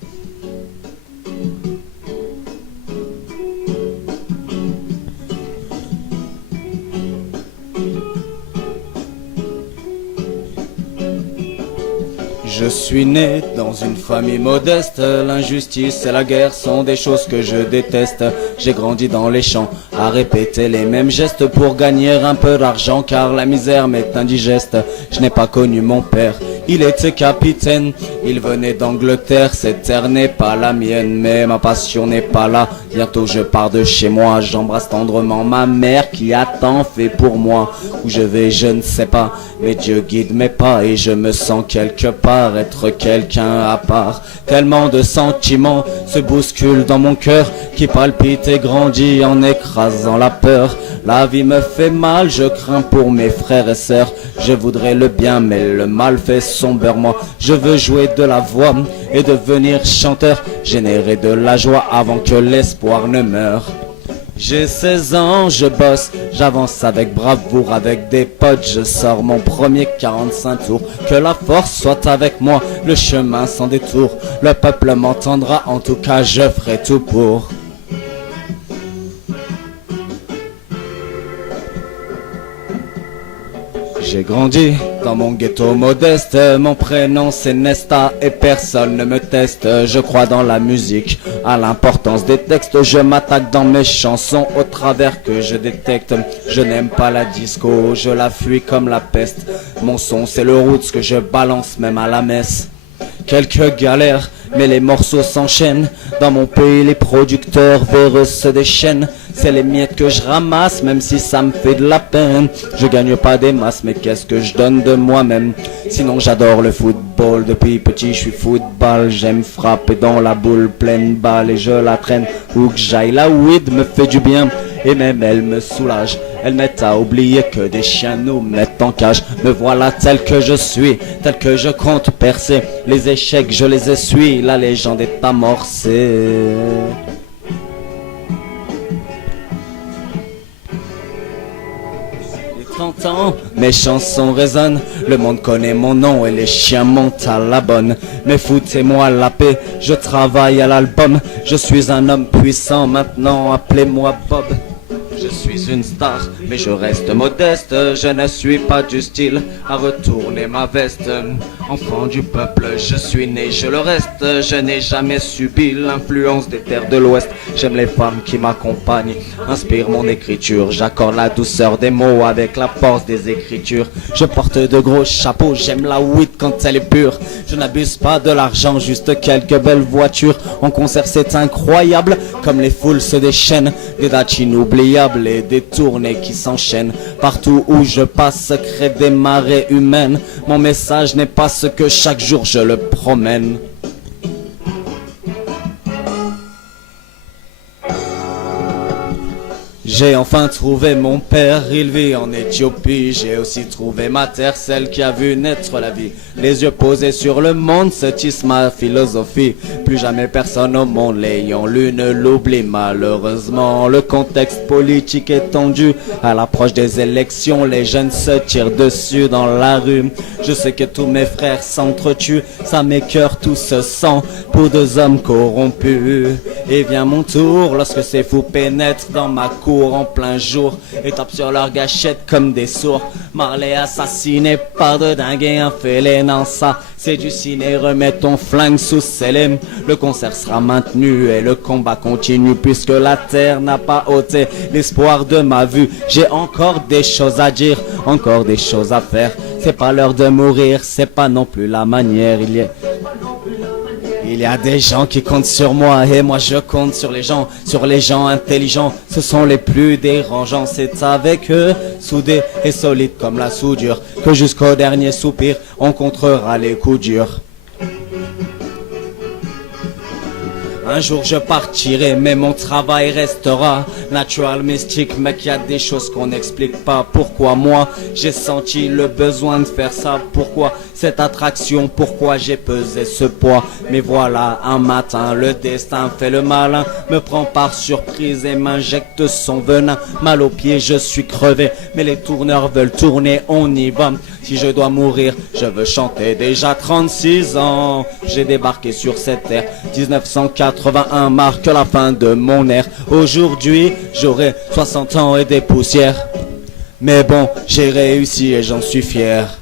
Je suis né dans une famille modeste, l'injustice et la guerre sont des choses que je déteste. J'ai grandi dans les champs à répéter les mêmes gestes pour gagner un peu d'argent car la misère m'est indigeste. Je n'ai pas connu mon père, il était capitaine, il venait d'Angleterre, cette terre n'est pas la mienne, mais ma passion n'est pas là. Bientôt je pars de chez moi, j'embrasse tendrement ma mère qui a tant fait pour moi. Où je vais je ne sais pas, mais Dieu guide mes pas et je me sens quelque part être quelqu'un à part. Tellement de sentiments se bousculent dans mon cœur qui palpite et grandit en écrasant la peur. La vie me fait mal, je crains pour mes frères et sœurs. Je voudrais le bien mais le mal fait son beurre. Moi je veux jouer de la voix et devenir chanteur, générer de la joie avant que l'espoir ne meure. J'ai 16 ans, je bosse, j'avance avec bravoure, avec des potes, je sors mon premier 45 tours. Que la force soit avec moi, le chemin sans détour, le peuple m'entendra, en tout cas je ferai tout pour. J'ai grandi dans mon ghetto modeste, mon prénom c'est Nesta et personne ne me teste. Je crois dans la musique, à l'importance des textes, je m'attaque dans mes chansons au travers que je détecte. Je n'aime pas la disco, je la fuis comme la peste. Mon son c'est le roots que je balance même à la messe. Quelques galères, mais les morceaux s'enchaînent. Dans mon pays, les producteurs véreux se déchaînent. C'est les miettes que je ramasse, même si ça me fait de la peine. Je gagne pas des masses, mais qu'est-ce que je donne de moi-même? Sinon j'adore le football, depuis petit je suis football. J'aime frapper dans la boule pleine balle et je la traîne. Où que j'aille, la weed me fait du bien et même elle me soulage. Elle m'aide à oublier que des chiens nous mettent en cage. Me voilà tel que je suis, tel que je compte percer. Les échecs je les essuie, la légende est amorcée. J'ai 30 ans, mes chansons résonnent. Le monde connaît mon nom et les chiens montent à la bonne. Mais foutez-moi la paix, je travaille à l'album. Je suis un homme puissant maintenant, appelez-moi Bob. Je suis une star, mais je reste modeste. Je ne suis pas du style à retourner ma veste. Enfant du peuple, je suis né, je le reste. Je n'ai jamais subi l'influence des terres de l'Ouest. J'aime les femmes qui m'accompagnent, inspirent mon écriture. J'accorde la douceur des mots avec la force des écritures. Je porte de gros chapeaux, j'aime la weed quand elle est pure. Je n'abuse pas de l'argent, juste quelques belles voitures. En concert c'est incroyable, comme les foules se déchaînent. Des dates inoubliables et des tournées qui s'enchaînent. Partout où je passe crée des marées humaines. Mon message n'est pas ce que chaque jour je le promène. J'ai enfin trouvé mon père, il vit en Éthiopie. J'ai aussi trouvé ma terre, celle qui a vu naître la vie. Les yeux posés sur le monde, se tisse ma philosophie. Plus jamais personne au monde l'ayant lu ne l'oublie. Malheureusement, le contexte politique est tendu. À l'approche des élections, les jeunes se tirent dessus dans la rue. Je sais que tous mes frères s'entretuent, ça m'écœure, tout se sent pour deux hommes corrompus. Et vient mon tour lorsque ces fous pénètrent dans ma cour en plein jour et tapent sur leur gâchette comme des sourds. Marley assassiné par de dingues et un félin. Non, ça c'est du ciné, remets ton flingue sous scellé. Le concert sera maintenu et le combat continue puisque la terre n'a pas ôté l'espoir de ma vue. J'ai encore des choses à dire, encore des choses à faire. C'est pas l'heure de mourir, c'est pas non plus la manière. Il y a des gens qui comptent sur moi et moi je compte sur les gens intelligents. Ce sont les plus dérangeants, c'est avec eux, soudés et solides comme la soudure, que jusqu'au dernier soupir, on contrera les coups durs. Un jour je partirai, mais mon travail restera natural, mystique, mec, y a des choses qu'on n'explique pas. Pourquoi moi, j'ai senti le besoin de faire ça? Pourquoi cette attraction, pourquoi j'ai pesé ce poids. Mais voilà, un matin, le destin fait le malin, me prend par surprise et m'injecte son venin. Mal aux pieds, je suis crevé, mais les tourneurs veulent tourner, on y va. Si je dois mourir, je veux chanter. Déjà 36 ans, j'ai débarqué sur cette terre. 1981 marque la fin de mon ère. Aujourd'hui, j'aurai 60 ans et des poussières. Mais bon, j'ai réussi et j'en suis fier.